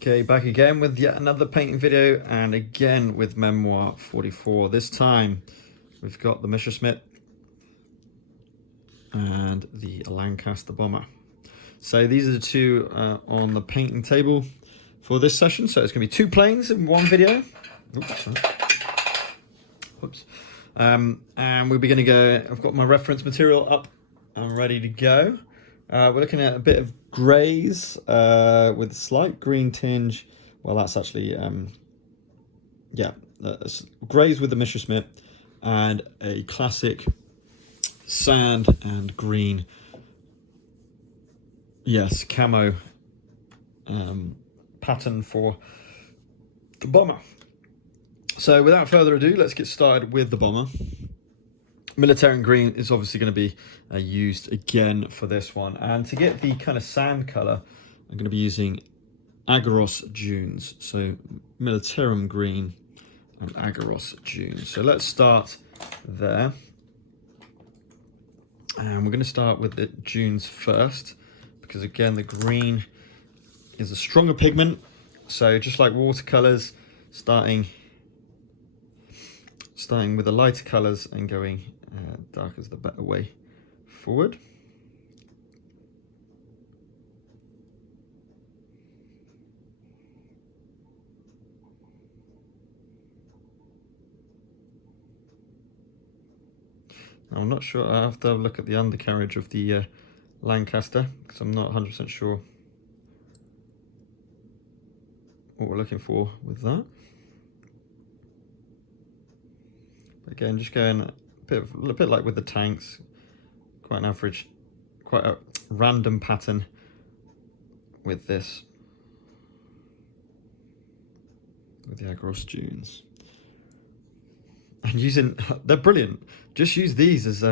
Okay, back again with yet another painting video, and again with Memoir 44. This time we've got the Messerschmitt and the Lancaster Bomber. So these are the two on the painting table for this session. So it's going to be two planes in one video. Whoops. And we're going to go, I've got my reference material up and ready to go. We're looking at a bit of greys with a slight green tinge. Well, that's actually, greys with the Messerschmitt and a classic sand and green, yes, camo pattern for the Bomber. So without further ado, let's get started with the Bomber. Military green is obviously going to be used again for this one, and to get the kind of sand color I'm going to be using Agaros dunes, so Militarum green and Agaros dunes. So let's start there, and we're going to start with the dunes first, because again the green is a stronger pigment. So just like watercolors, starting with the lighter colors and going dark is the better way forward. Now, I'm not sure, I have to look at the undercarriage of the Lancaster, because I'm not 100% sure what we're looking for with that. Again, just going a bit like with the tanks, quite an average, quite a random pattern with this, with the Agaros dunes. And they're brilliant. Just use these as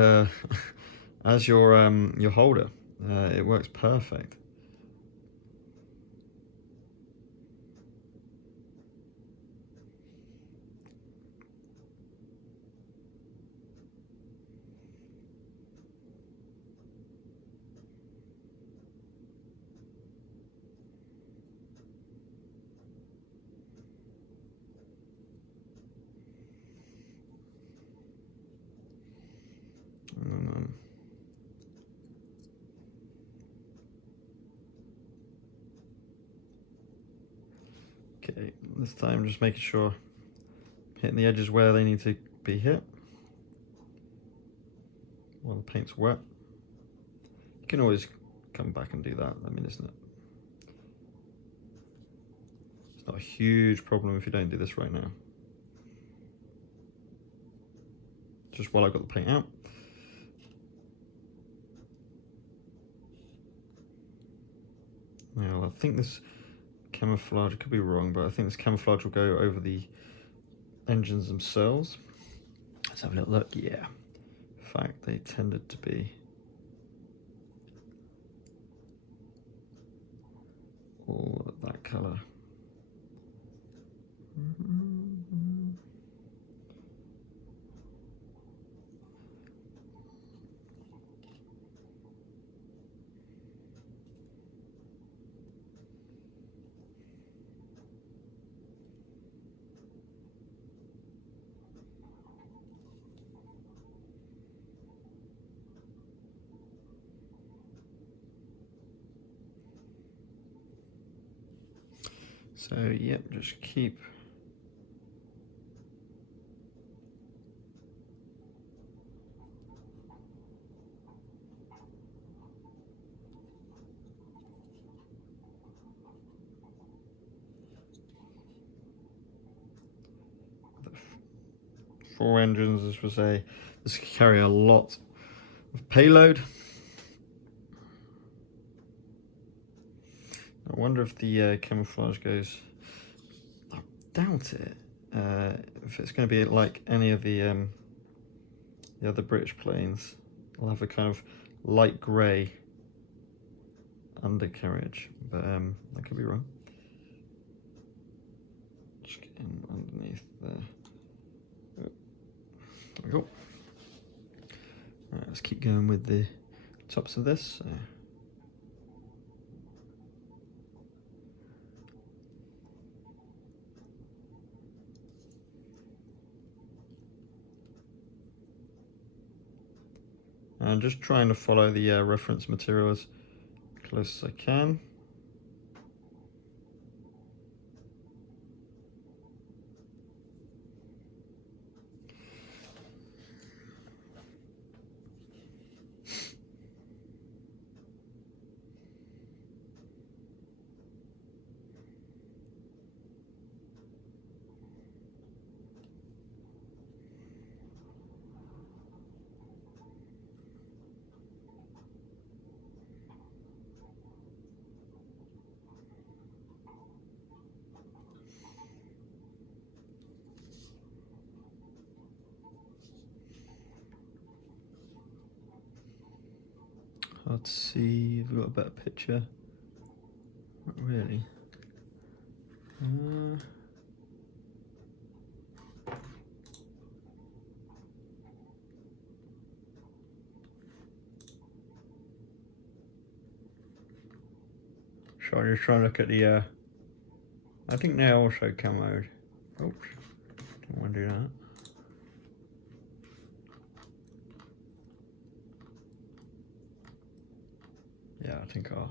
as your holder. It works perfect. Okay, this time just making sure hitting the edges where they need to be hit while the paint's wet. You can always come back and do that. I mean, it's not a huge problem if you don't do this right now. Just while I've got the paint out. Now, I think this camouflage, I could be wrong, but I think this camouflage will go over the engines themselves. Let's have a little look. Yeah, in fact, they tended to be all of that color. So, yep, just keep the four engines. This could carry a lot of payload. I wonder if the camouflage goes. I doubt it. If it's going to be like any of the other British planes, I'll have a kind of light grey undercarriage, but I could be wrong. Just getting underneath there. Oh, there we go. All right, let's keep going with the tops of this. and just trying to follow the reference material as close as I can. Hard to see if we've got a better picture. Not really. So I'm just trying to look at the, I think they all show camo. Oops, don't want to do that. Yeah, I think I'll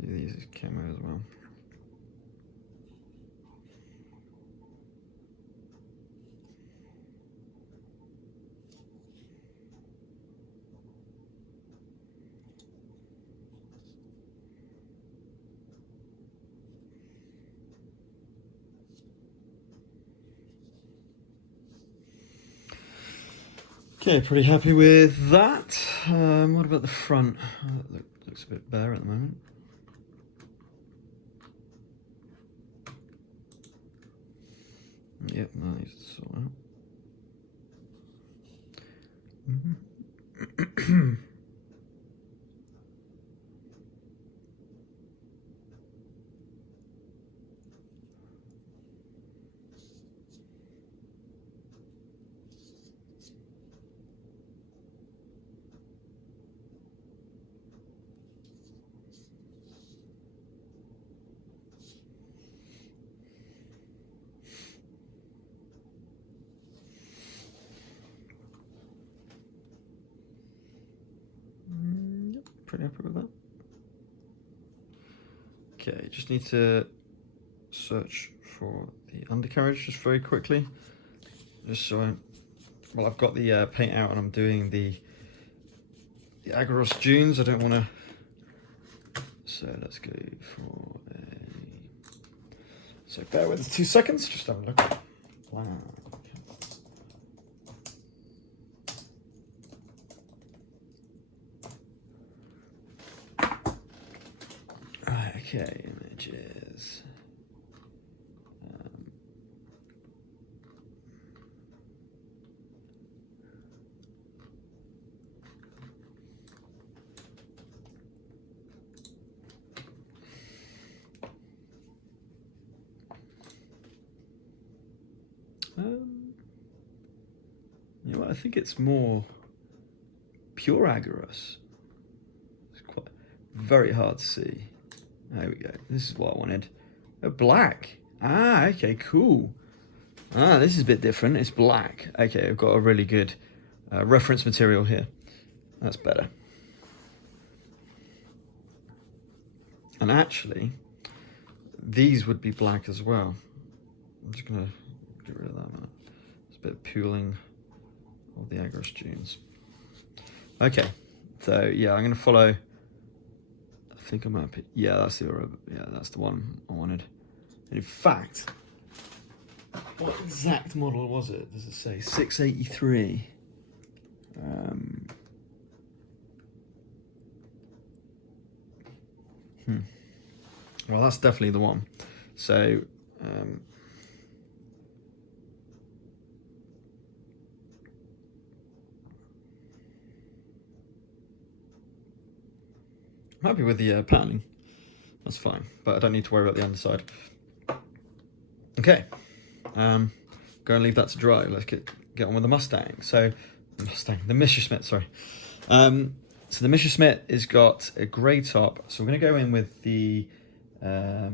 do these as camo as well. Okay, pretty happy with that. What about the front? That looks a bit bare at the moment. Yep, that needs to sort out. Yep, pretty happy with that. Okay, just need to search for the undercarriage just very quickly. Just so well, I've got the paint out and I'm doing the Agaros dunes. I don't want to. So let's go for a. So bear with us 2 seconds. Just have a look. Wow. Right. Okay. Images. You know what, I think it's more pure Agaros. It's quite very hard to see. There we go. This is what I wanted. Oh, black. Ah, okay, cool. Ah, this is a bit different. It's black. Okay, I've got a really good reference material here. That's better. And actually, these would be black as well. I'm just gonna get rid of that now. It's a bit of pooling of the Agaros dunes. Okay, so yeah, I'm gonna follow. I think I might pick. Yeah, that's the one I wanted. And in fact, what exact model was it? Does it say 683? Well, that's definitely the one. So. I'm happy with the patterning, that's fine, but I don't need to worry about the underside. Okay, go and leave that to dry. Let's get on with the Mustang. So, the Messerschmitt, sorry. So the Messerschmitt has got a grey top, so we're going to go in with the, if I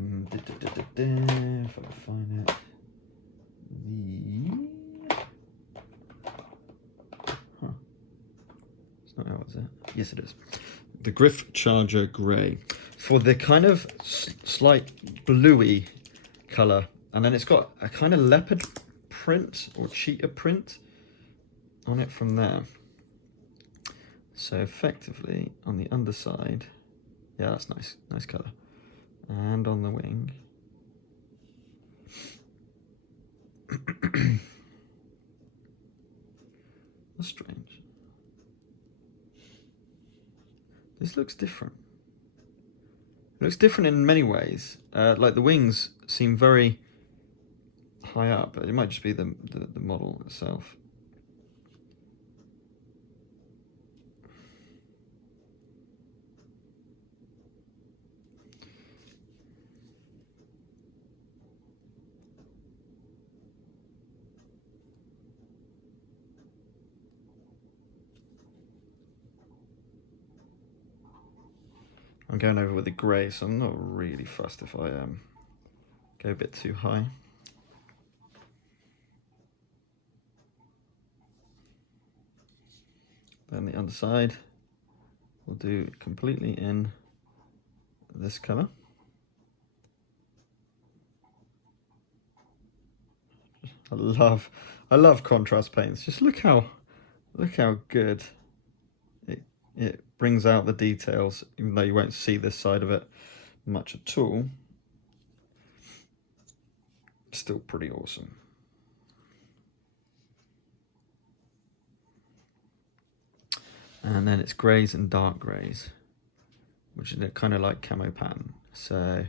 can find it, It's not out, is it? Yes, it is. The Griff Charger Grey. For the kind of slight bluey colour. And then it's got a kind of leopard print or cheetah print on it from there. So effectively on the underside, yeah, that's nice, nice colour. And on the wing, that's strange. This looks different. It looks different in many ways. Like the wings seem very high up, but it might just be the model itself. I'm going over with the grey, so I'm not really fussed if I go a bit too high. Then the underside we'll do completely in this colour. I love contrast paints. Just look how good it brings out the details, even though you won't see this side of it much at all. Still pretty awesome. And then it's greys and dark greys, which is kind of like camo pattern. So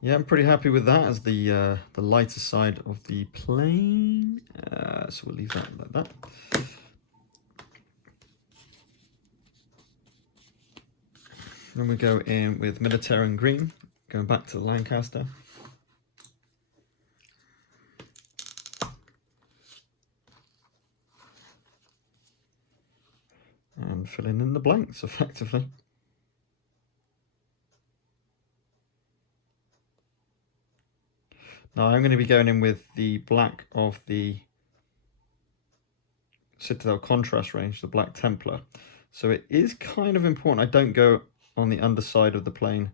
yeah, I'm pretty happy with that as the lighter side of the plane. So we'll leave that like that. Then we go in with Mediterranean green, going back to the Lancaster. And filling in the blanks effectively. Now I'm going to be going in with the black of the Citadel Contrast range, the black Templar. So it is kind of important I don't go on the underside of the plane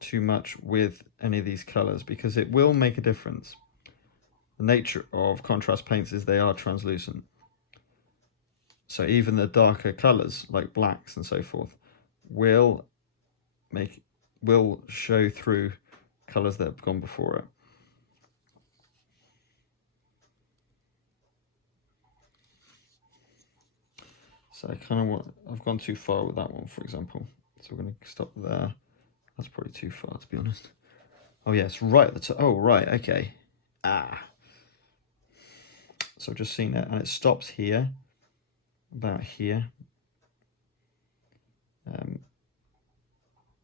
too much with any of these colours, because it will make a difference. The nature of contrast paints is they are translucent. So even the darker colours, like blacks and so forth, will show through colours that have gone before it. So I've gone too far with that one, for example. So we're going to stop there. That's probably too far, to be honest. Oh yeah, it's right at the top. Oh right, okay. So I've just seen it, and it stops here, about here,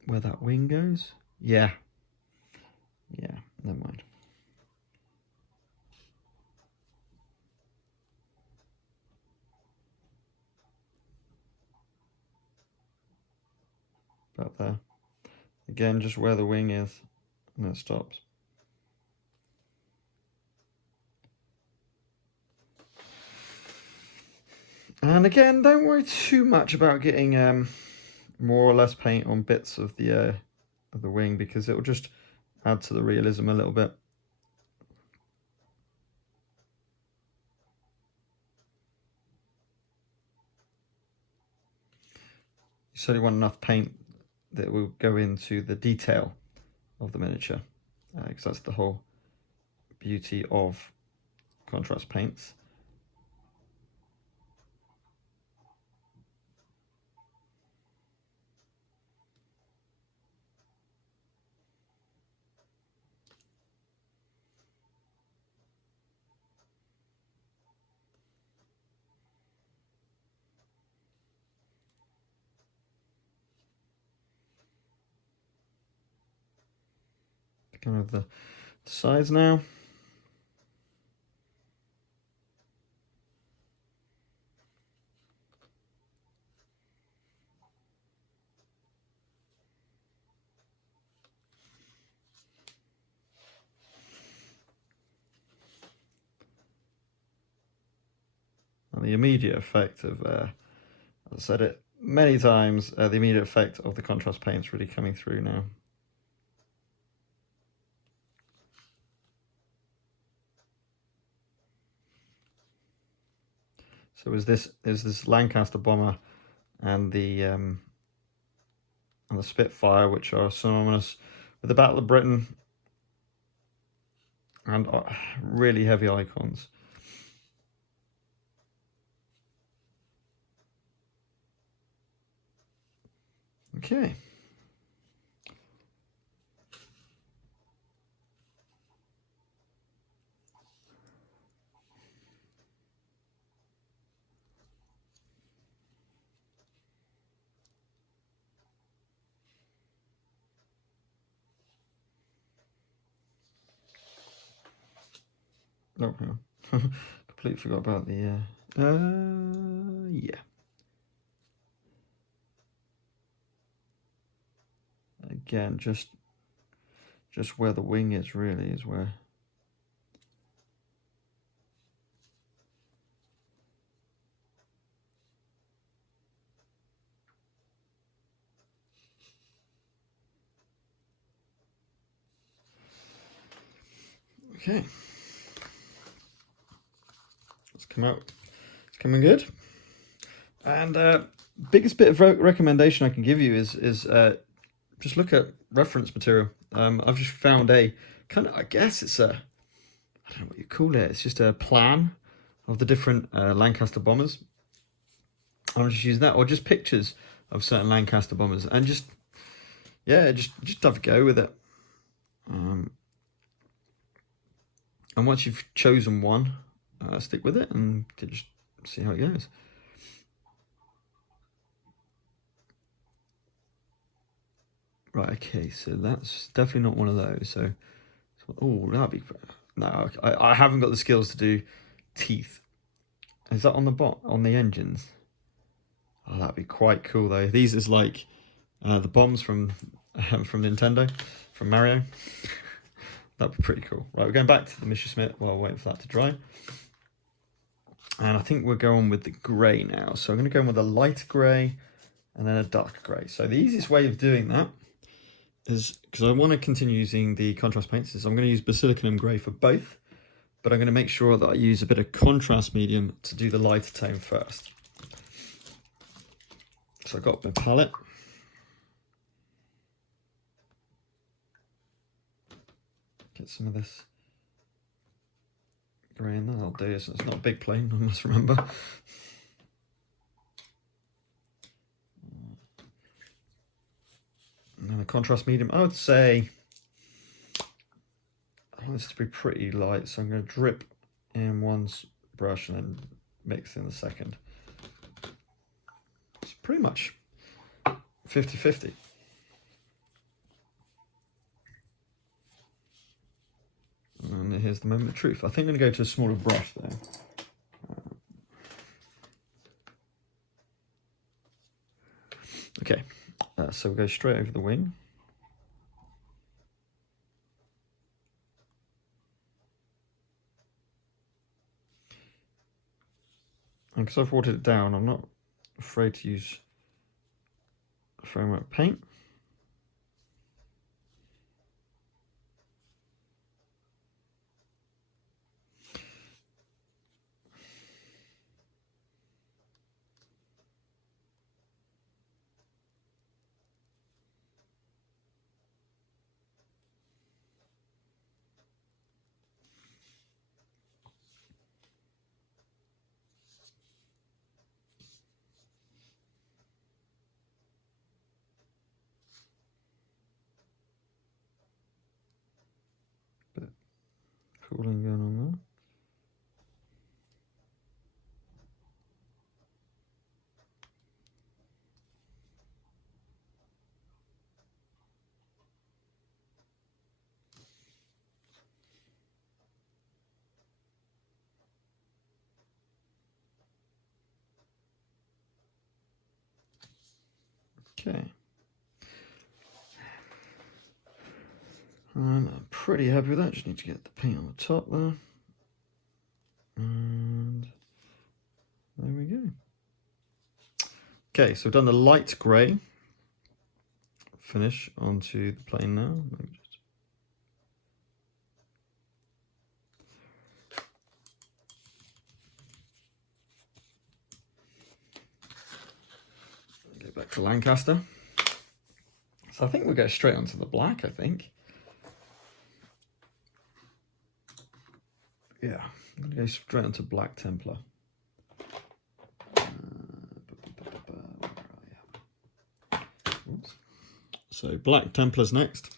where that wing goes. Yeah, never mind. About there. Again, just where the wing is, and it stops. And again, don't worry too much about getting more or less paint on bits of the wing, because it will just add to the realism a little bit. You certainly want enough paint that will go into the detail of the miniature, because that's the whole beauty of contrast paints. Kind of the sides now. the immediate effect of, as I said it many times, the immediate effect of the contrast paints really coming through now. So there's this Lancaster Bomber and the Spitfire, which are synonymous with the Battle of Britain, and really heavy icons. Okay. Oh, yeah. Completely forgot about the, yeah. Again, just where the wing is really is where. Okay. It's come out. It's coming good. And biggest bit of recommendation I can give you is just look at reference material. I've just found a kind of, I guess it's a, I don't know what you call it. It's just a plan of the different Lancaster bombers. I'm just using that, or just pictures of certain Lancaster bombers, and just have a go with it. And once you've chosen one, stick with it and just see how it goes. Right, okay, so that's definitely not one of those. So oh, that'd be, no, I haven't got the skills to do teeth. Is that on the engines? Oh, that'd be quite cool though. These is like the bombs from Nintendo, from Mario. That'd be pretty cool. Right, we're going back to the Messerschmitt while we're waiting for that to dry. And I think we're going with the grey now. So I'm going to go in with a light grey and then a dark grey. So the easiest way of doing that is, because I want to continue using the contrast paints, is I'm going to use Basilicanum and grey for both, but I'm going to make sure that I use a bit of contrast medium to do the lighter tone first. So I've got my palette. Get some of this grey in there. That'll do. So it's not a big plane, I must remember. And then a contrast medium, I would say, I want this to be pretty light, so I'm going to drip in one brush and then mix in the second. It's pretty much 50-50. And here's the moment of truth. I think I'm going to go to a smaller brush there. Okay, so we'll go straight over the wing. And because I've watered it down, I'm not afraid to use framework paint. Bit cooling going on there. Okay. And I'm pretty happy with that. Just need to get the paint on the top there. And Okay, so we've done the light grey finish onto the plane now. Go back to Lancaster. So I think we'll go straight onto the black, I think. Yeah, I'm going to go straight onto black Templar. Oops. So black Templars next.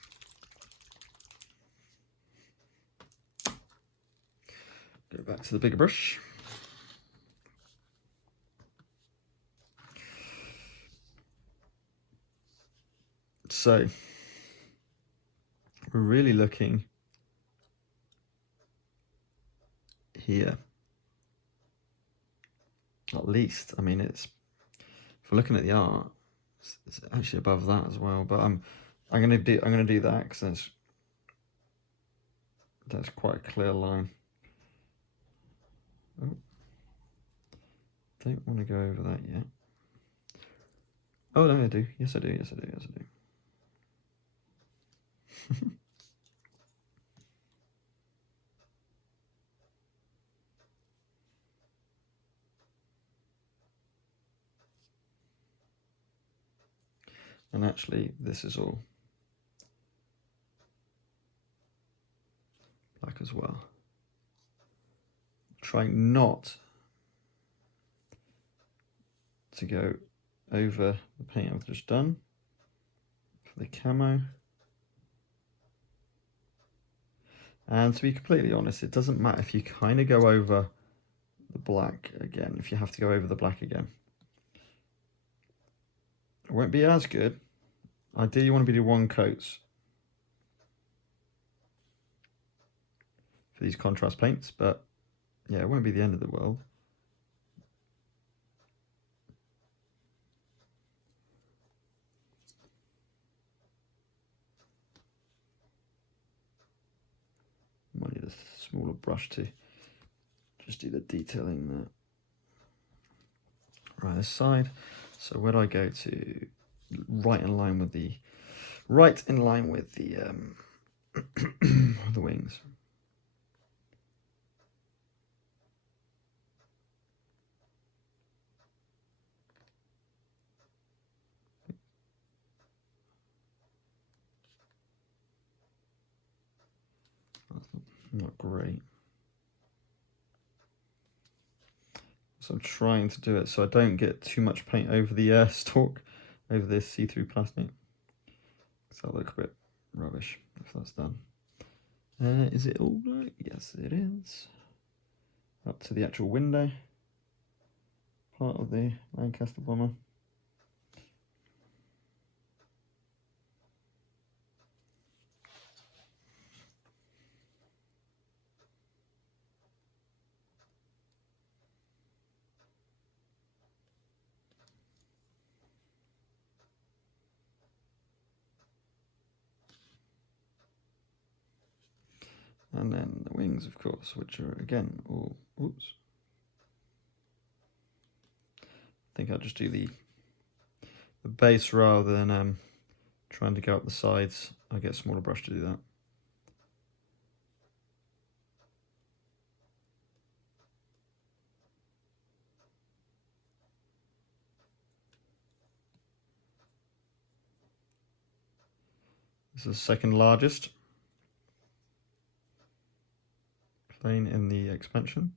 Go back to the bigger brush. So we're really looking here. At least, I mean, it's, if we're looking at the art, it's actually above that as well. But I'm gonna do that because that's quite a clear line. Oh, don't want to go over that yet. Oh no, I do. Yes, I do. Yes, I do. Yes, I do. And actually, this is all black as well. Trying not to go over the paint I've just done for the camo. And to be completely honest, it doesn't matter if you kind of go over the black again, if you have to go over the black again. It won't be as good. Ideally, you want to be doing 1 coats for these contrast paints, but yeah, it won't be the end of the world. Might need a smaller brush to just do the detailing there. Right, this side. So where do I go to? Right in line with the the wings. Not great. So I'm trying to do it so I don't get too much paint over the stalk, over this see-through plastic. So that'll look a bit rubbish if that's done. Is it all black? Yes, it is. Up to the actual window, part of the Lancaster Bomber. And then the wings, of course, which are again all, oops. I think I'll just do the base rather than trying to go up the sides. I'll get a smaller brush to do that. This is the second largest plane in the expansion.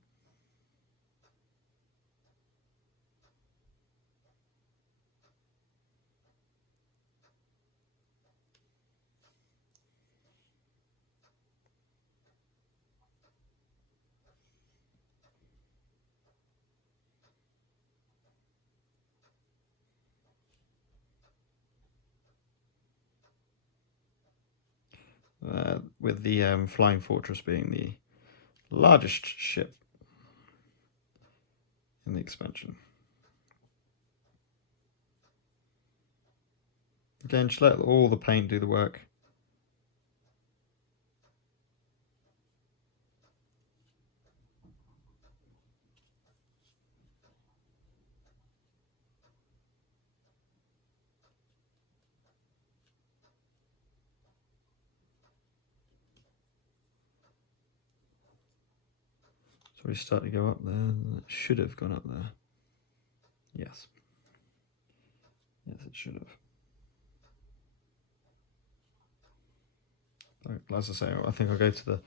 With the Flying Fortress being the largest ship in the expansion. Again, just let all the paint do the work. already starting to go up there. It should have gone up there. Yes. Yes, it should have. As I say, I think I'll go to the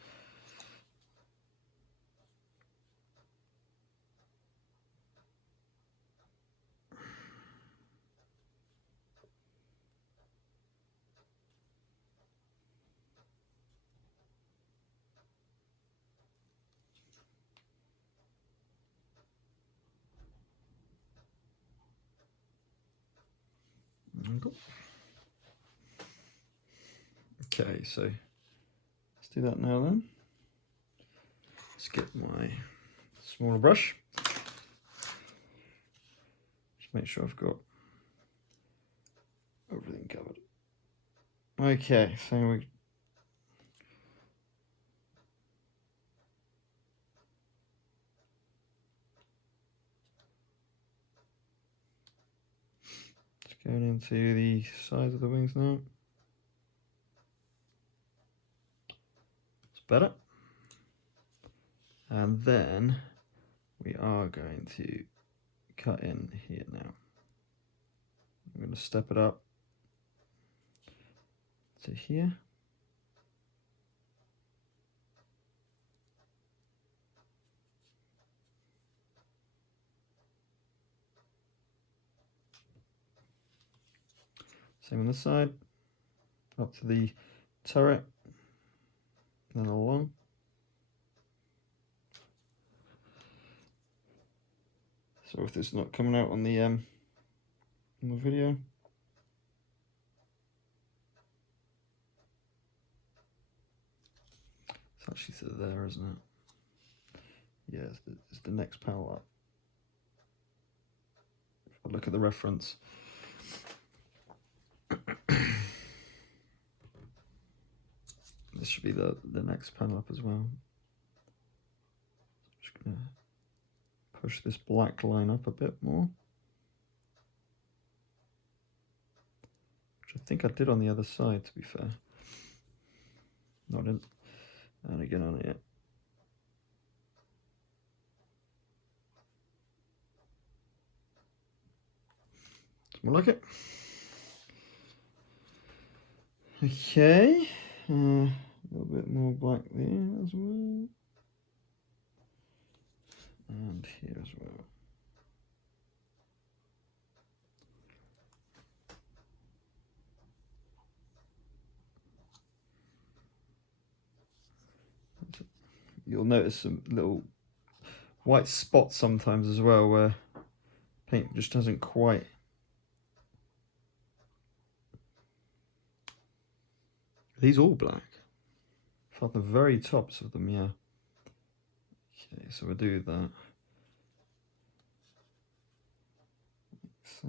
Okay, so let's do that now then. Let's get my smaller brush. Just make sure I've got everything covered. Okay, so we just going into the sides of the wings now. It's better. And then we are going to cut in here now. I'm going to step it up to here. Same on this side, up to the turret, then along. So if it's not coming out on the video. It's actually there, isn't it? Yeah, it's the next panel up. If I look at the reference. This should be the next panel up as well. Just gonna push this black line up a bit more. Which I think I did on the other side, to be fair. No, I didn't. And again on it. More like it. Okay. A little bit more black there as well. And here as well. You'll notice some little white spots sometimes as well where paint just doesn't quite. Are these all black? For the very tops of them, yeah. Okay, so we'll do that. So.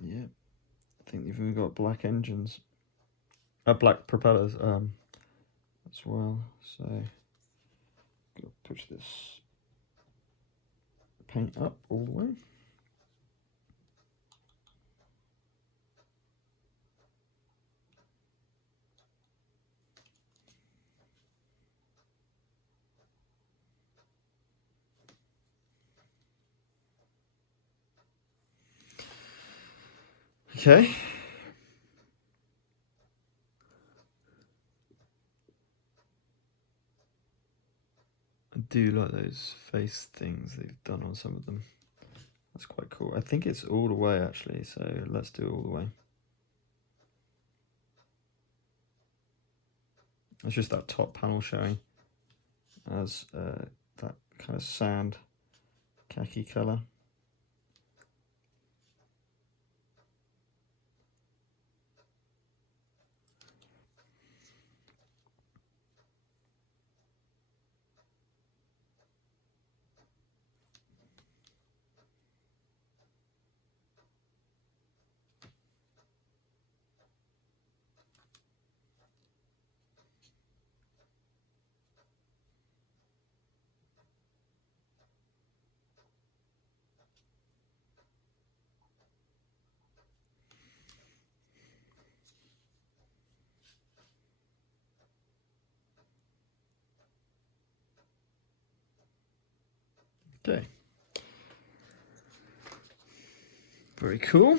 Yeah, I think you've even got black engines, black propellers as well. So, gonna push this paint up all the way. Okay. I do like those face things they've done on some of them. That's quite cool. I think it's all the way actually, so let's do it all the way. It's just that top panel showing as that kind of sand khaki colour. Okay. Very cool.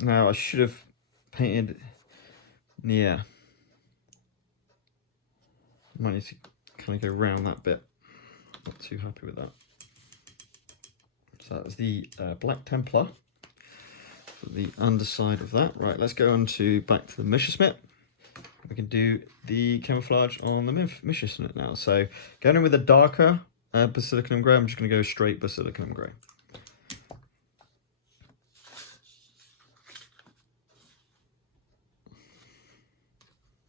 Now I should have painted, yeah. Might need to kind of go around that bit. Not too happy with that. So that was the Black Templar for the underside of that. Right, let's go on to back to the Messerschmitt. We can do the camouflage on the Messerschmitt now. So going in with a darker Basilicanum Grey, I'm just going to go straight Basilicanum Grey.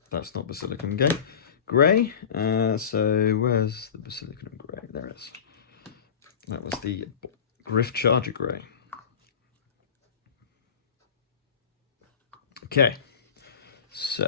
That's not Basilicanum Grey. So where's the Basilicanum Grey? There it is. That was the Griff Charger Grey. Okay. So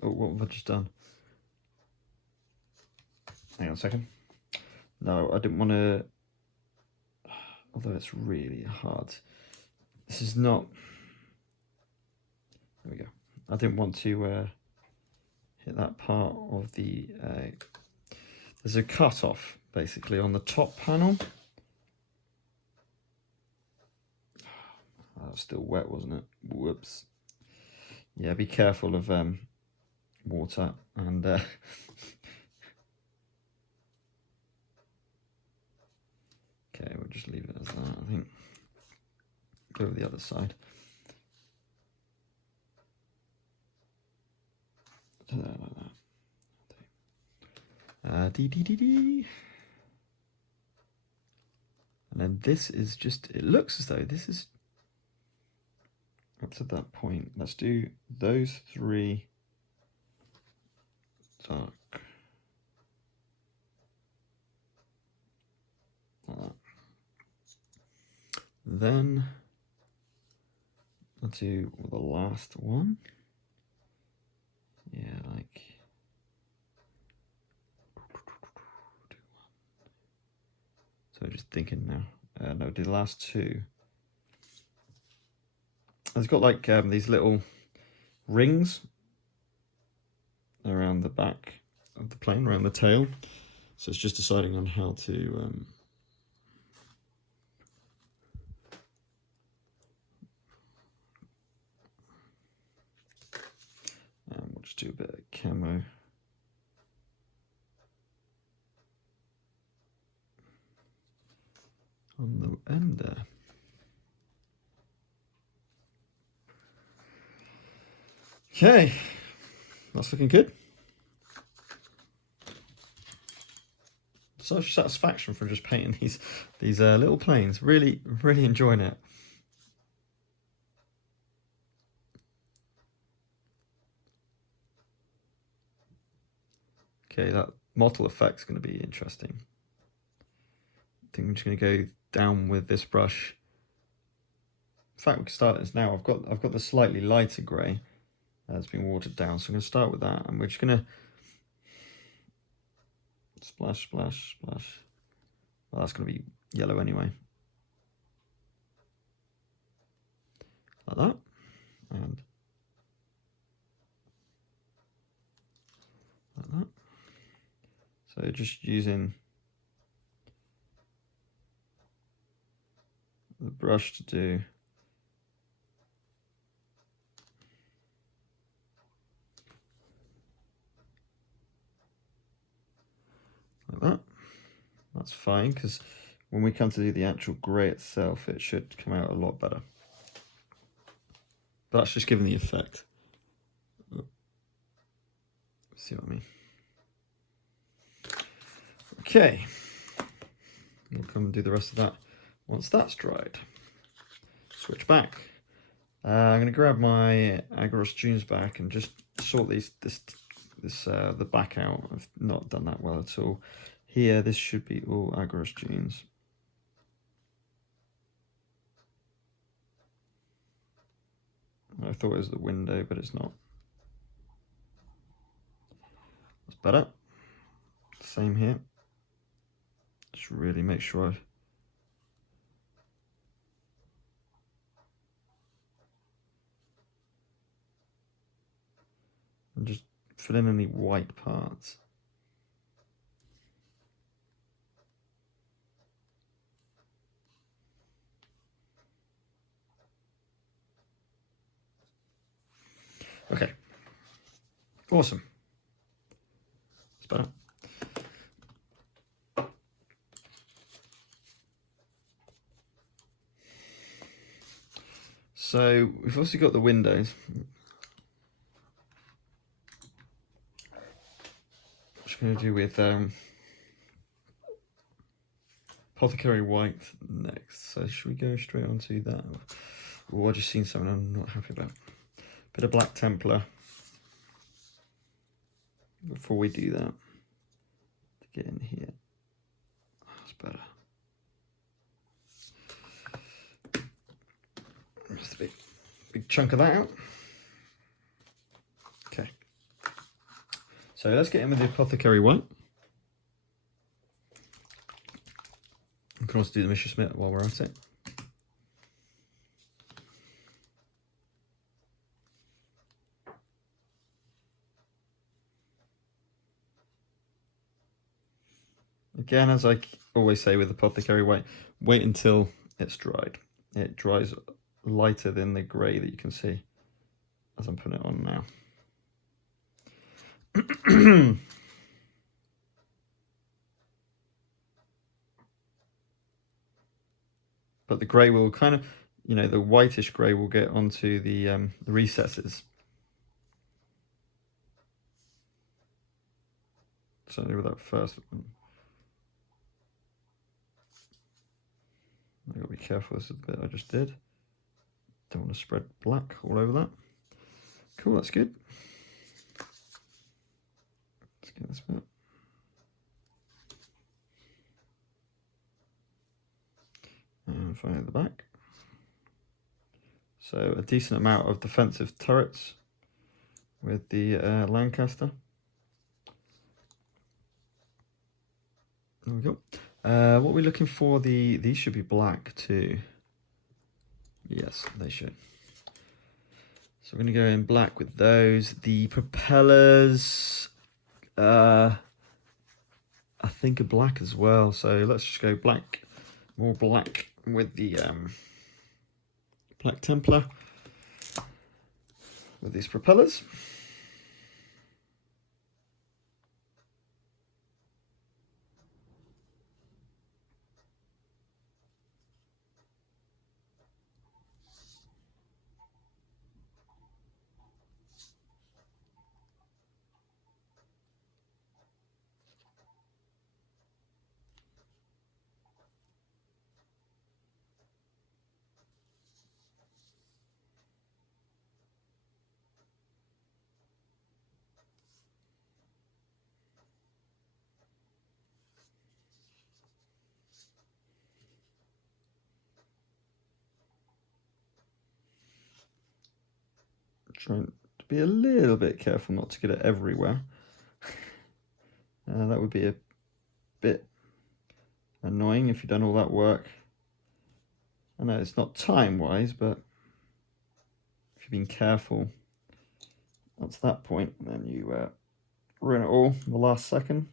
oh, what have I just done? Hang on a second. No, I didn't want to, although it's really hard. This is not, there we go. I didn't want to hit that part of the, there's a cut off basically on the top panel. That was still wet, wasn't it? Whoops. Yeah, be careful of water and okay, we'll just leave it as that, I think. Go to the other side. So there, like that. And then this is just, it looks as though this is up to that point. Let's do those three dark. Like that. Then I'll do the last one. Yeah, like so just thinking now. No, do the last two. It's got like these little rings around the back of the plane, around the tail. So it's just deciding on how to and we'll just do a bit of camo. On the end there. Okay, that's looking good. Such satisfaction from just painting these little planes. Really enjoying it. Okay, that mottle effect's going to be interesting. I think I'm just going to go down with this brush. In fact, we can start this now. I've got the slightly lighter grey that's been watered down, so I'm going to start with that, and we're just going to splash, splash, splash. Well, that's going to be yellow anyway. Like that, and like that. So just using the brush to do like that. That's fine, because when we come to do the actual grey itself, it should come out a lot better. But that's just giving the effect. Oh. See what I mean? Okay, we'll come and do the rest of that once that's dried. switch back. I'm going to grab my Agorist dunes back and just sort the back out. I've not done that well at all. Here, this should be all Agorist dunes. I thought it was the window, but it's not. That's better. Same here. Just really make sure and just fill in any white parts. Okay. Awesome. It's better. So we've also got the windows. What I'm going to do with Apothecary White next. So should we go straight onto that? Oh, I've just seen something I'm not happy about. Bit of Black Templar. Before we do that, to get in here. That's better. Just a big chunk of that out. Okay. So let's get in with the Apothecary White. We can also do the Messerschmitt while we're at it. Again, as I always say with Apothecary White, wait until it's dried. It dries lighter than the grey that you can see as I'm putting it on now. But the grey will kind of, you know, the whitish grey will get onto the recesses. Certainly with that first one. I've got to be careful, this is the bit I just did. Don't want to spread black all over that. Cool, that's good. Let's get this bit. And finally at the back. So a decent amount of defensive turrets with the Lancaster. There we go. What are we looking for? These should be black too. Yes, they should. So we're going to go in black with those. The propellers, I think are black as well. So let's just go black, more black with the Black Templar with these propellers. Trying to be a little bit careful not to get it everywhere. That would be a bit annoying if you've done all that work. I know it's not time-wise, but if you've been careful up to that point, then you ruin it all in the last second.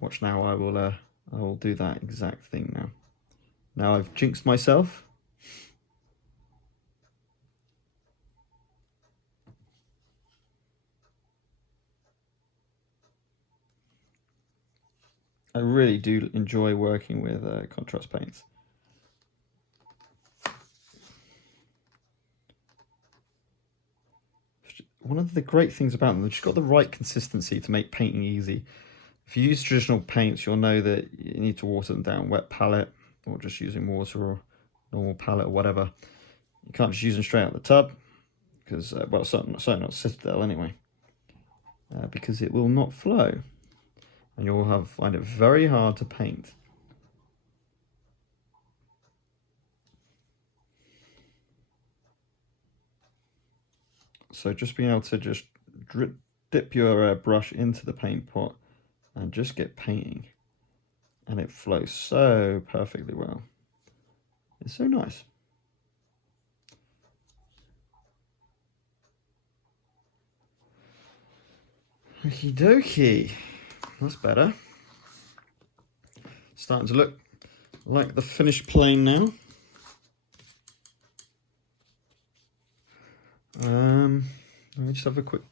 Watch now, I will do that exact thing now. Now I've jinxed myself. I really do enjoy working with contrast paints. one of the great things about them, they've just got the right consistency to make painting easy. If you use traditional paints, you'll know that you need to water them down, wet palette, or just using water or normal palette or whatever. You can't just use them straight out of the tub, because, well, certainly not Citadel anyway, because it will not flow, and you'll find it very hard to paint. So just being able to just dip your brush into the paint pot and just get painting, and it flows so perfectly well. It's so nice. Okie dokie, that's better. Starting to look like the finished plane now. Let me just have a quick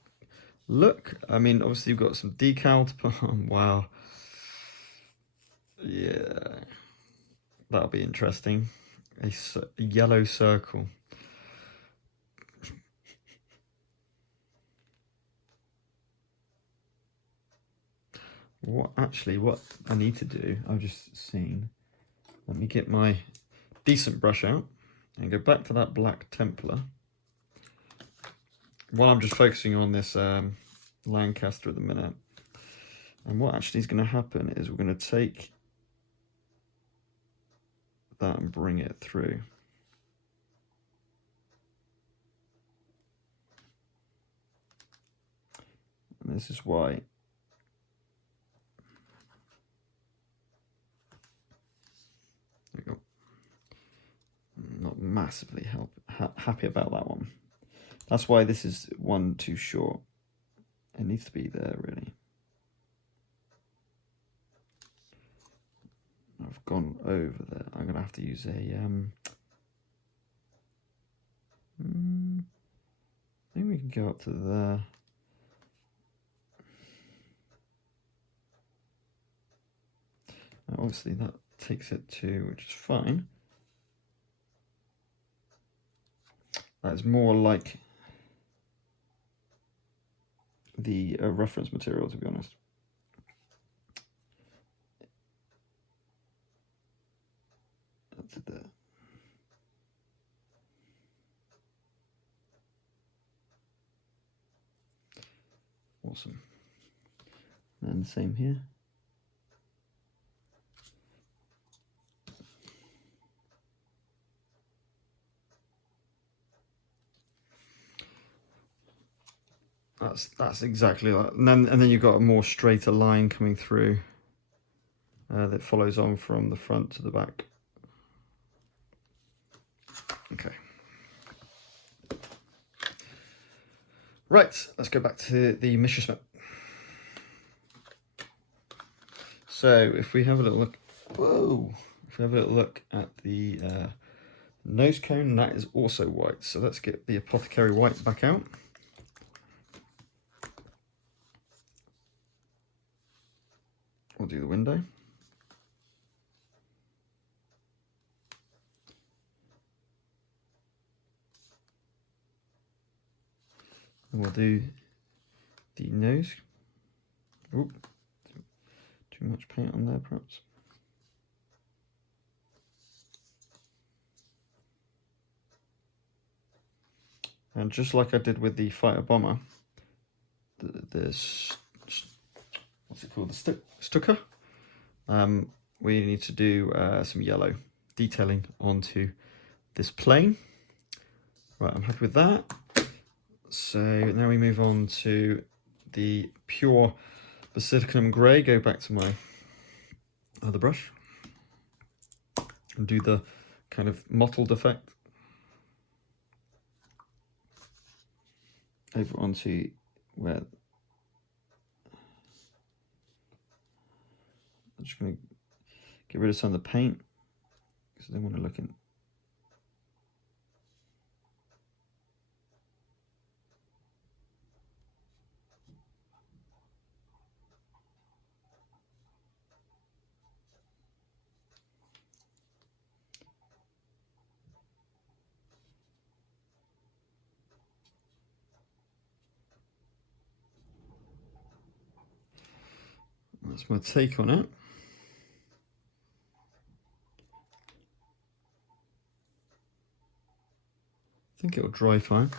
look. I mean, obviously you've got some decal to put on. Wow. Yeah, that'll be interesting. A yellow circle. What I need to do, I've just seen, let me get my decent brush out and go back to that black Templar. While I'm just focusing on this Lancaster at the minute. And what actually is going to happen is we're going to take that and bring it through. And this is why there we go. Not massively happy about that one. That's why this is one too short. It needs to be there, really. I've gone over there. I'm going to have to use a... I think we can go up to there. Now, obviously, that takes it to, which is fine. That's more like the reference material, to be honest. That's it there. Awesome. And same here. That's exactly that. And then you've got a more straighter line coming through that follows on from the front to the back. Okay. Right, let's go back to the Messerschmitt. So if we have a little look, if we have a little look at the nose cone, that is also white. So let's get the apothecary white back out. We'll do the window. And we'll do the nose. Oop, too much paint on there perhaps. And just like I did with the fighter bomber, what's it called, the stucker, we need to do some yellow detailing onto this plane. Right, I'm happy with that. So now we move on to the pure basilicum grey. Go back to my other brush and do the kind of mottled effect over onto where I'm just going to get rid of some of the paint because I don't want to look in. That's my take on it. I think it'll dry fine.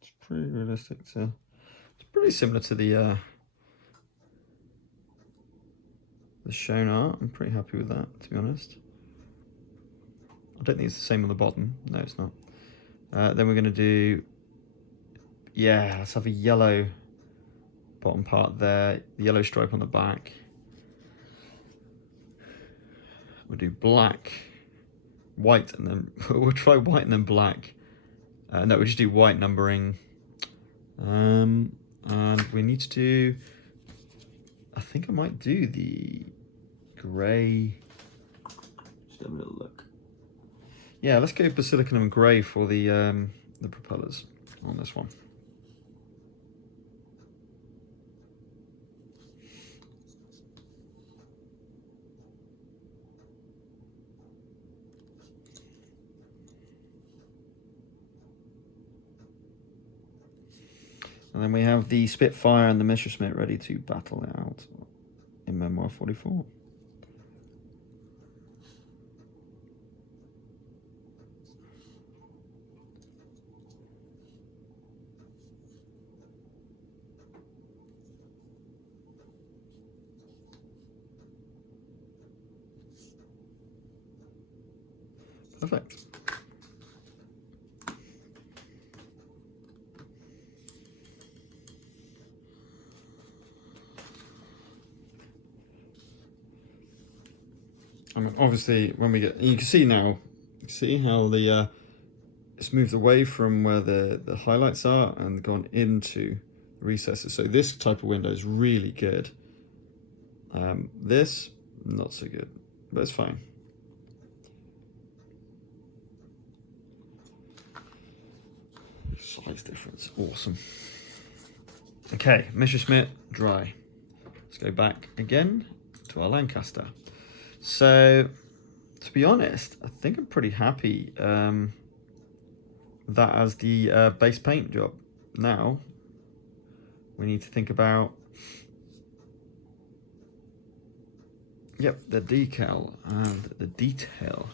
It's pretty realistic. So it's pretty similar to the shown art. I'm pretty happy with that, to be honest. I don't think it's the same on the bottom. No, it's not. Then we're going to do, yeah, let's have a yellow bottom part there, the yellow stripe on the back. We'll do black, white, and then we'll try white and then black. No, we'll just do white numbering. And we need to do, I think I might do the grey. Just have a little look. Yeah, let's go basilicanum grey for the propellers on this one. And then we have the Spitfire and the Messerschmitt ready to battle it out in Memoir 44. Perfect. I mean, obviously, when we get, you can see now, see how the it's moved away from where the highlights are and gone into the recesses. So this type of window is really good. This, not so good, but it's fine. Size difference, awesome. Okay, Messerschmitt, dry. Let's go back again to our Lancaster. So, to be honest, I think I'm pretty happy that as the base paint job. Now, we need to think about, yep, the decal and the detail.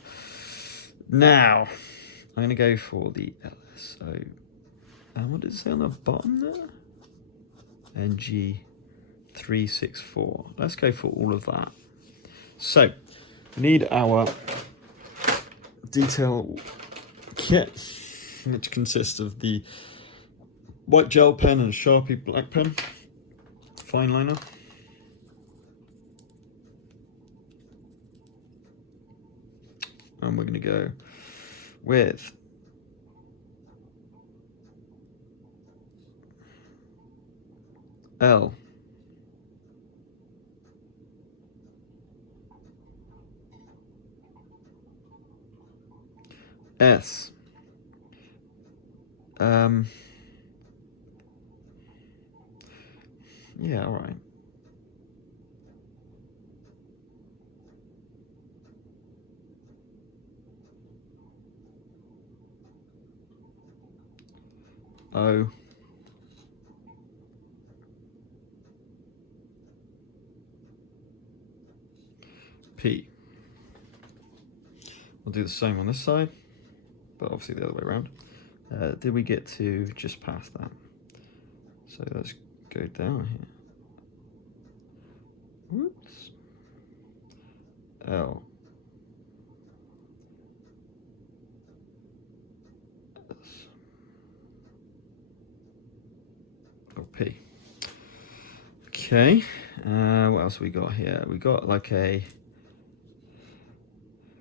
Now, I'm going to go for the LSO. And what did it say on the bottom there? NG364. Let's go for all of that. So, we need our detail kit, which consists of the white gel pen and Sharpie black pen, fine liner. And we're going to go with L. S. Yeah, all right. O. P. We'll do the same on this side, but obviously the other way around. Did we get to just past that? So let's go down here. Whoops. L. S. Oh, P. Okay. What else have we got here? We got like a.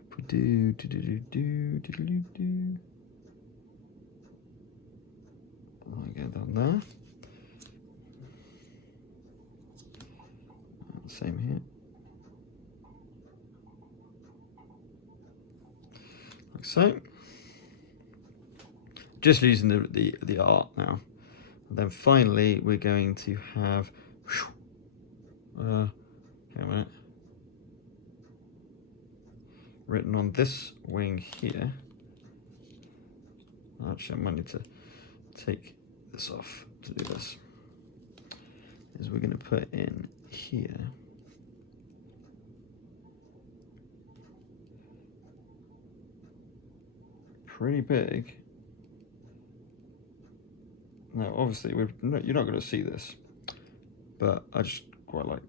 If we do. I'll get down there. Same here. Like so. Just using the art now. And then finally we're going to have okay, a minute. Written on this wing here. Actually, I might need to take this off to do this is we're going to put in here pretty big. Now, obviously, you're not going to see this, but I just quite like.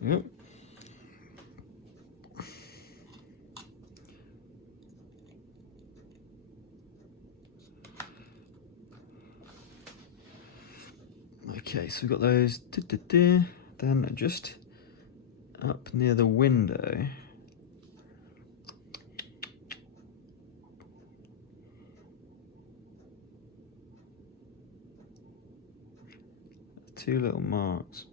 Yep. Okay, so we've got those. Then just up near the window. Two little marks.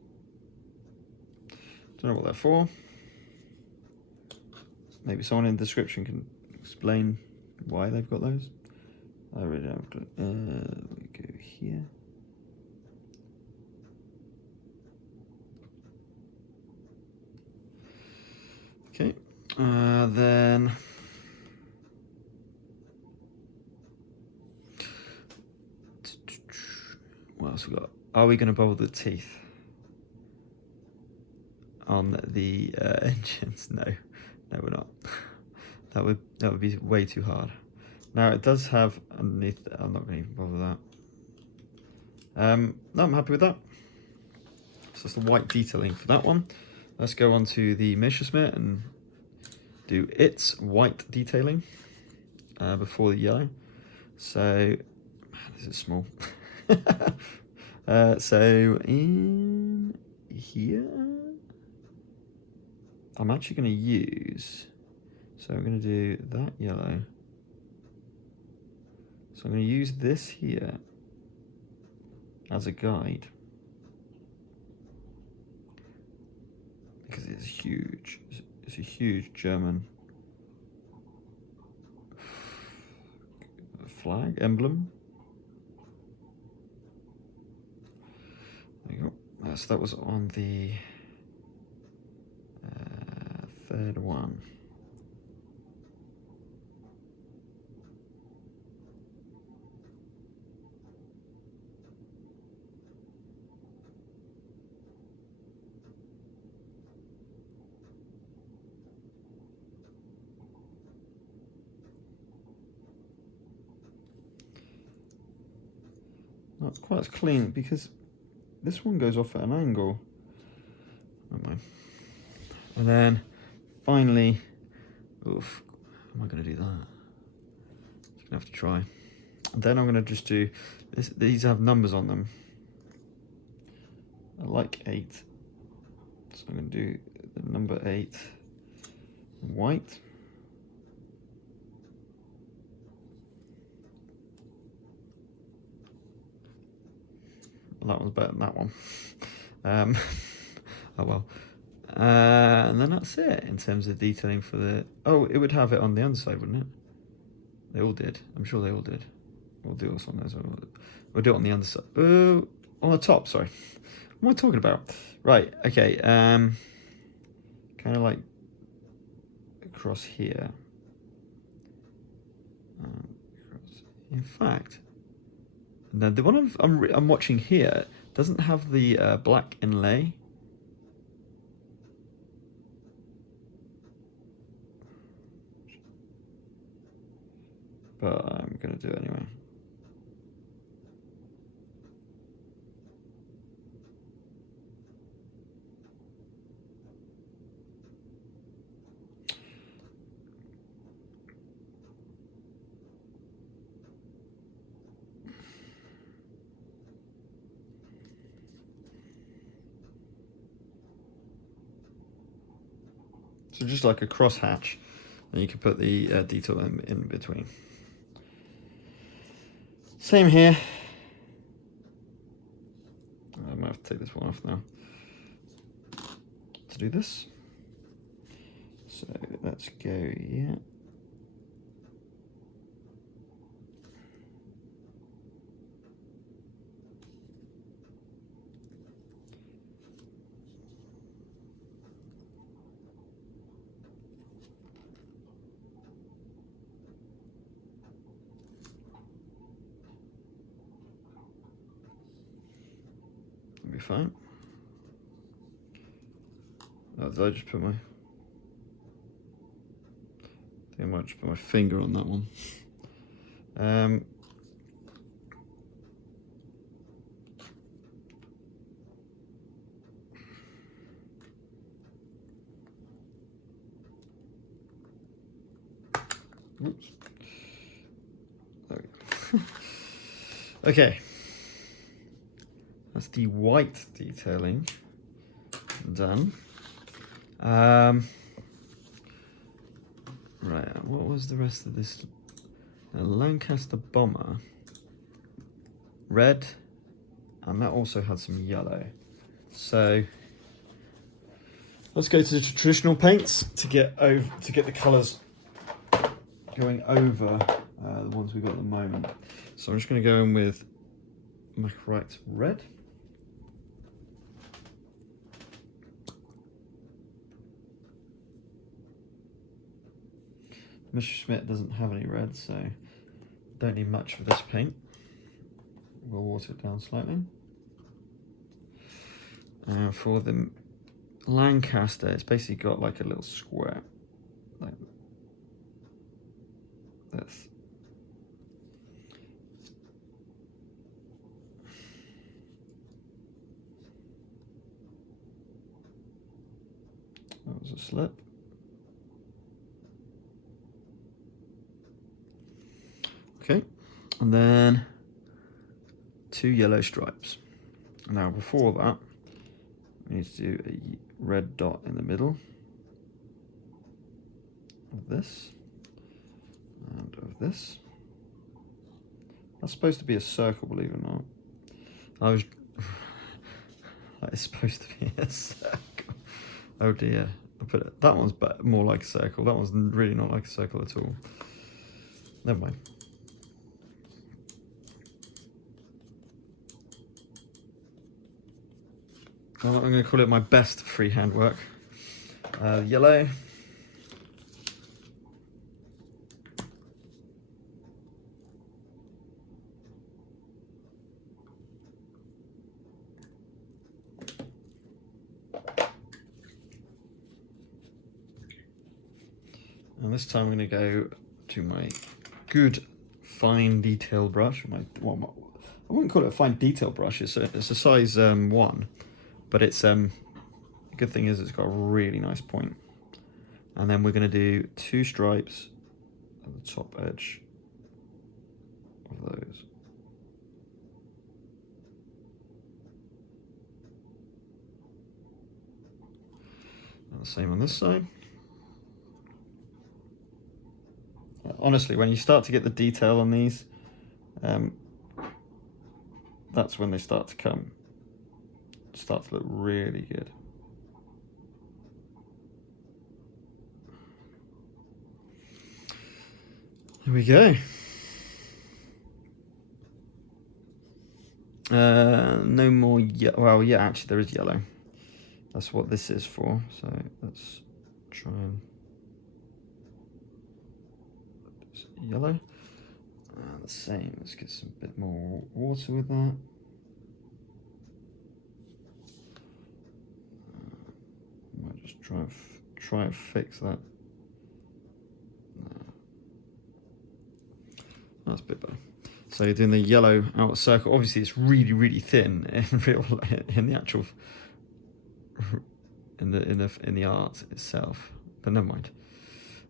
Don't know what they're for. Maybe someone in the description can explain why they've got those. I really don't have a clue. We go here. Okay, then what else we got? Are we going to bubble the teeth on the engines? No, we're not. that would be way too hard. Now it does have underneath. I'm not going to even bother that. No, I'm happy with that. So that's the white detailing for that one. Let's go on to the Messerschmitt and do its white detailing before the yellow. So, man, this is small. So in here, I'm actually going to use, so I'm going to do that yellow. So I'm going to use this here as a guide. Because it's huge. It's a huge German flag, emblem. There you go. So that was on the third one. Not quite as clean because this one goes off at an angle. Never mind. And then finally, oof, how am I going to do that? Just going to have to try. And then I'm going to just do this. These have numbers on them. I like 8. So I'm going to do the number 8 white. That one's better than that one. Oh well. And then that's it in terms of detailing for the... Oh, it would have it on the underside, wouldn't it? They all did. I'm sure they all did. We'll do this on those. We'll do it on the underside. On the top, sorry. What am I talking about? Right, okay. Kind of like across here. In fact... Now, the one I'm watching here doesn't have the black inlay. But I'm going to do it anyway. So just like a cross hatch, and you can put the detail in between. Same here. I might have to take this one off now to do this. So let's go, yeah. fine. Oh, did I just put my... I think I might just put my finger on that one. Oops. There we go. Okay. That's the white detailing done. Right, what was the rest of this? A Lancaster Bomber. Red, and that also had some yellow. So let's go to the traditional paints to get the colours going over the ones we've got at the moment. So I'm just going to go in with my correct red. Messerschmitt doesn't have any red, so don't need much for this paint. We'll water it down slightly. For the Lancaster, it's basically got like a little square, like this. That was a slip. Okay, and then 2 yellow stripes. Now before that, we need to do a red dot in the middle of this and of this. That's supposed to be a circle, believe it or not. That is supposed to be a circle. Oh dear, that one's more like a circle. That one's really not like a circle at all. Never mind. I'm going to call it my best freehand work. Yellow. And this time I'm going to go to my good fine detail brush. I wouldn't call it a fine detail brush. It's a size 1. But it's the good thing is it's got a really nice point. And then we're going to do 2 stripes at the top edge of those. And the same on this side. Honestly, when you start to get the detail on these, that's when they start to look really good. Here we go. No more well, yeah, actually there is yellow. That's what this is for. So let's try and put this yellow. The same. Let's get some bit more water with that. Might just try and fix that. That's a bit better. So you're doing the yellow outer circle. Obviously, it's really, really thin in the actual in the art itself. But never mind.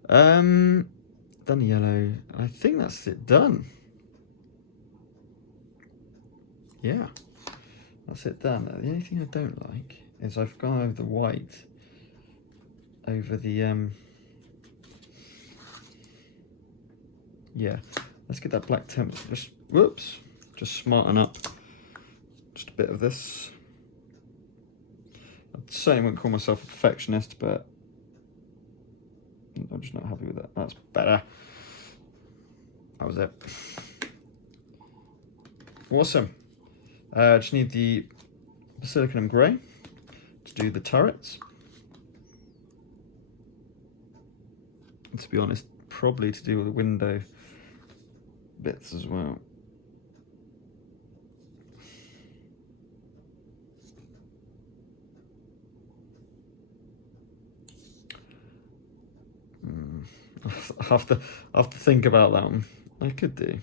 Done the yellow. I think that's it done. Yeah, that's it done. The only thing I don't like is I've gone over the white over the yeah. Let's get that black Templar. Just smarten up just a bit of this. I certainly wouldn't call myself a perfectionist, but I'm just not happy with that. That's better. That was it. Awesome. Just need the silicon grey to do the turrets. And to be honest, probably to do with the window bits as well. I have to think about that one. I could do.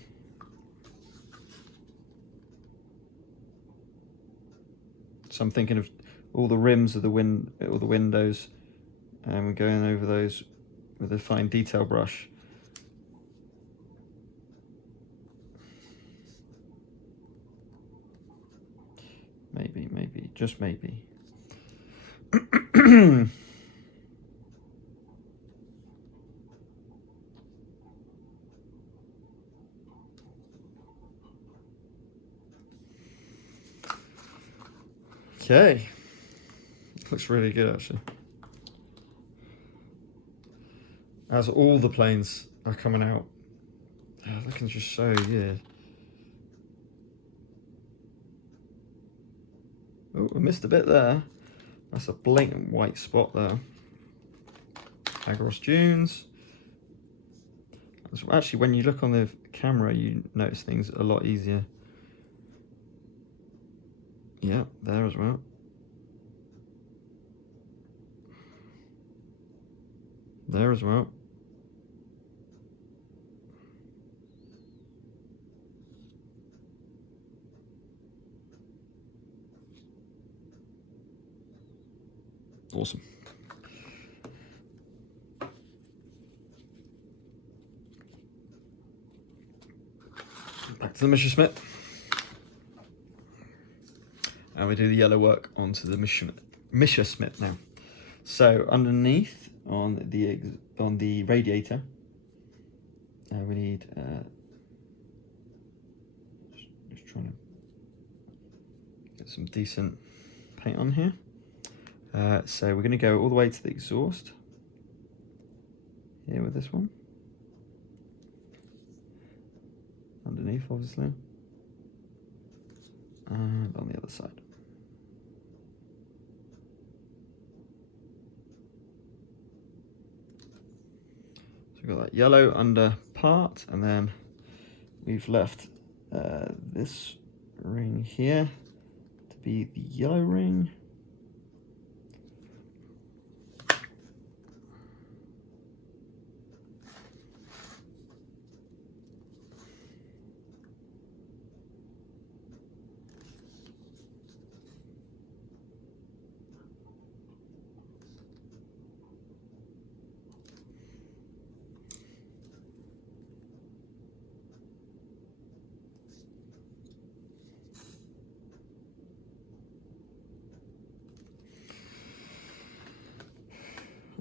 So I'm thinking of all the rims of the all the windows, and we're going over those with a fine detail brush. Maybe, just maybe. Okay, looks really good actually. As all the planes are coming out, that can just so good. Oh, I missed a bit there. That's a blatant white spot there. Agros Dunes. Actually, when you look on the camera, you notice things a lot easier. Yeah, there as well. There as well. Awesome. Back to the Messerschmitt. And we do the yellow work onto the Messerschmitt now. So underneath on the radiator, we need just trying to get some decent paint on here. So we're going to go all the way to the exhaust here with this one. Underneath, obviously, and on the other side. So we've got that yellow under part, and then we've left this ring here to be the yellow ring.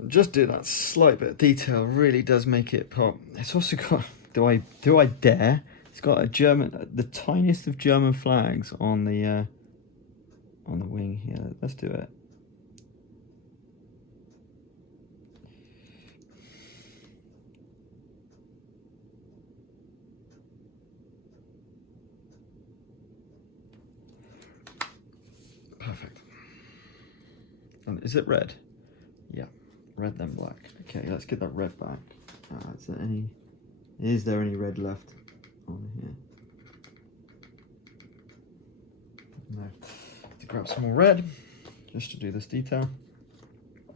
Just do that slight bit of detail really does make it pop. It's also got, do I dare? It's got the tiniest of German flags on the wing here. Let's do it. Perfect. And is it red? Yeah. Red then black. Okay, let's get that red back. Is there any red left on here? No. To grab some more red, just to do this detail. I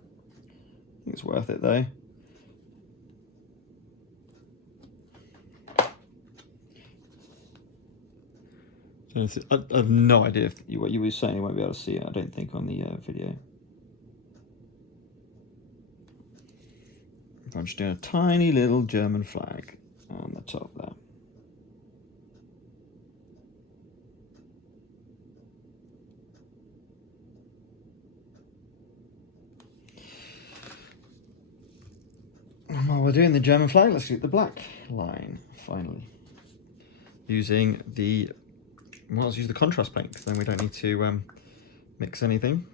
think it's worth it though. I have no idea what you were saying. You won't be able to see it, I don't think, on the video. I'm just doing a tiny little German flag on the top there. And while we're doing the German flag, let's do the black line finally. Using the, well, let's use the contrast paint, because then we don't need to mix anything.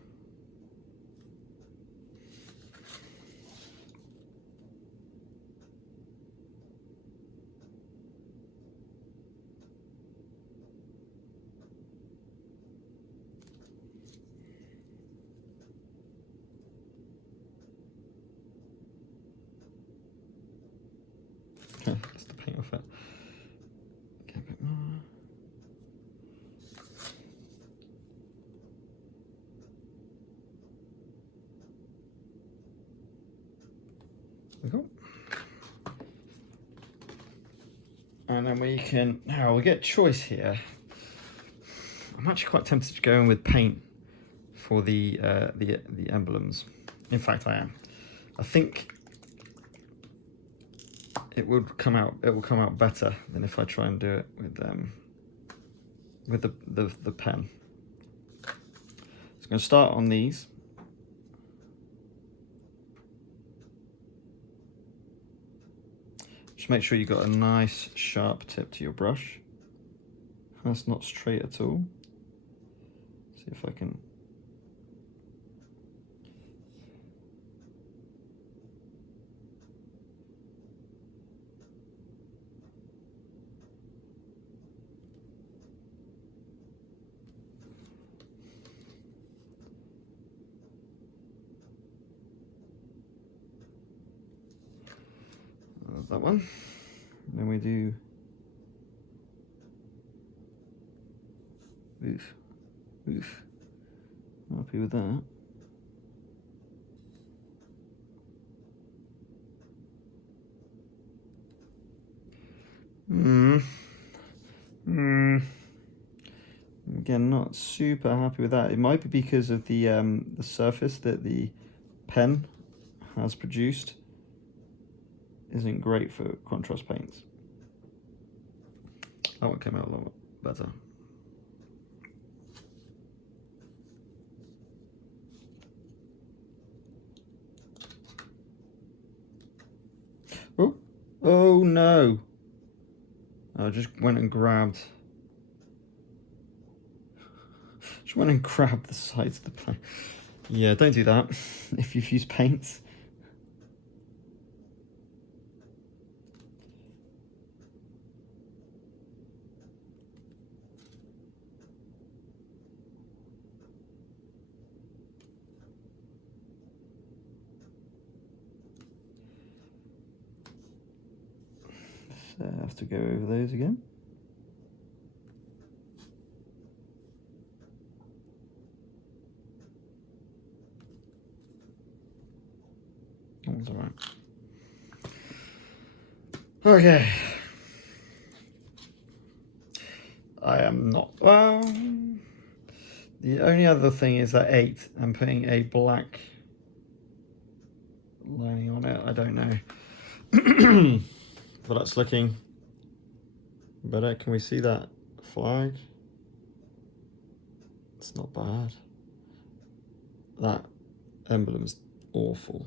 Okay, that's the paint off it. Get a bit more. There we go. And then we can, now we get choice here. I'm actually quite tempted to go in with paint for the emblems. In fact, I am. I think it will come out better than if I try and do it with the pen. So I'm going to start on these. Just make sure you've got a nice sharp tip to your brush. That's not straight at all. See if I can. That one. And then we do. Oof. Oof. Happy with that. Again, not super happy with that. It might be because of the surface that the pen has produced isn't great for contrast paints. That one came out a lot better. Oh, oh no! I just went and grabbed. Just went and grabbed the sides of the plane. Yeah, don't do that if you've used paints. So I have to go over those again. That's all right. Okay. I am not. Well, the only other thing is that 8. I'm putting a black lining on it. I don't know. But that's looking better. Can we see that flag? It's not bad. That emblem's awful.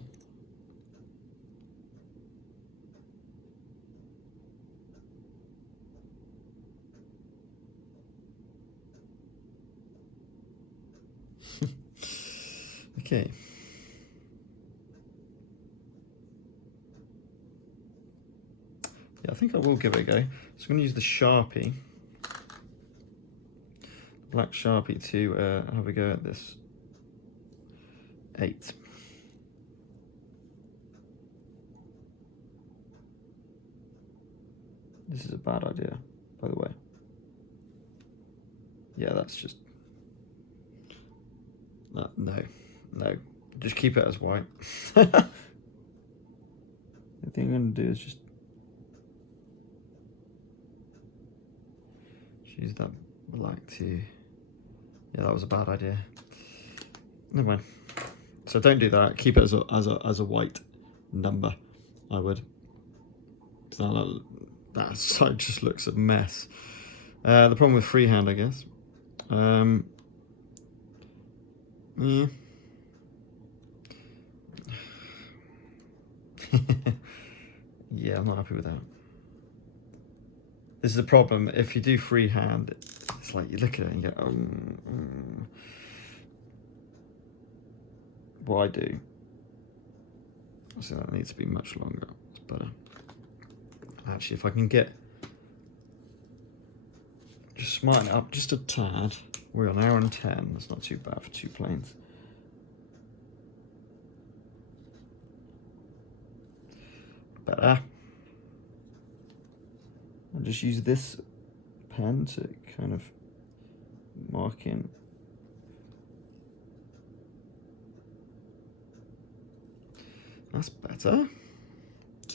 Okay. Yeah, I think I will give it a go. So I'm going to use the Sharpie, black Sharpie, to have a go at this 8. This is a bad idea, by the way. Yeah, that's just... No. Just keep it as white. The thing I'm going to do is just use that black to... Yeah, that was a bad idea. Never mind. So don't do that. Keep it as a white number. I would. So that side just looks a mess. The problem with freehand, I guess. Yeah. Yeah, I'm not happy with that. This is the problem. If you do freehand, it's like you look at it and you go, What I do, so that needs to be much longer. It's better. Actually, if I can get just smarten it up just a tad. We're on 1:10. That's not too bad for 2 planes. Better. I'll just use this pen to kind of mark in. That's better.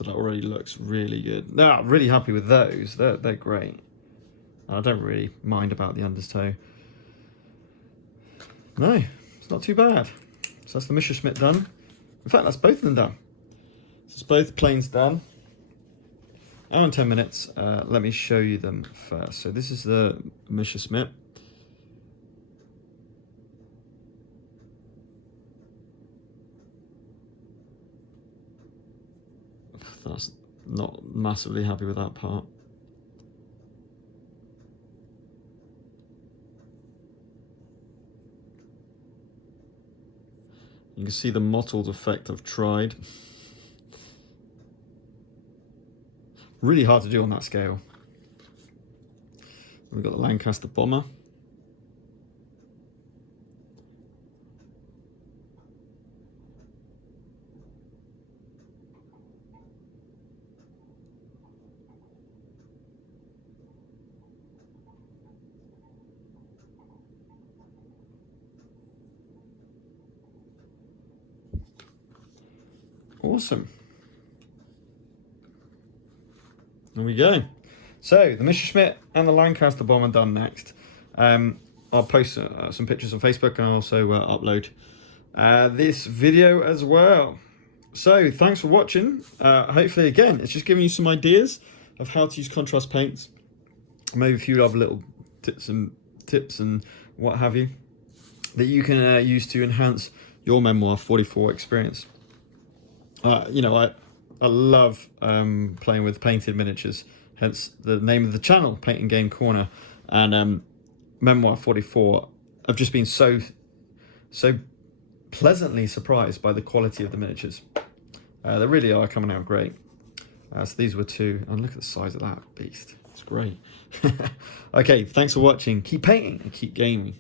So that already looks really good. No, I'm really happy with those. They're great. I don't really mind about the undertow. No, it's not too bad. So that's the Messerschmitt done. In fact, that's both of them done. So it's both planes done. Hour and 10 minutes. Let me show you them first. So this is the Messerschmitt. That's not massively happy with that part. You can see the mottled effect I've tried. Really hard to do on that scale. We've got the Lancaster Bomber. Awesome. There we go. So the Messerschmitt and the Lancaster Bomber done next. I'll post some pictures on Facebook, and I'll also upload this video as well. So thanks for watching. Hopefully, again, it's just giving you some ideas of how to use contrast paints. Maybe a few other little tips and what have you that you can use to enhance your Memoir 44 experience. You know, I love playing with painted miniatures, hence the name of the channel, Paint and Game Corner. And Memoir 44, I've just been so pleasantly surprised by the quality of the miniatures. They really are coming out great. So these were two, and look at the size of that beast. It's great. Okay, thanks for watching. Keep painting and keep gaming.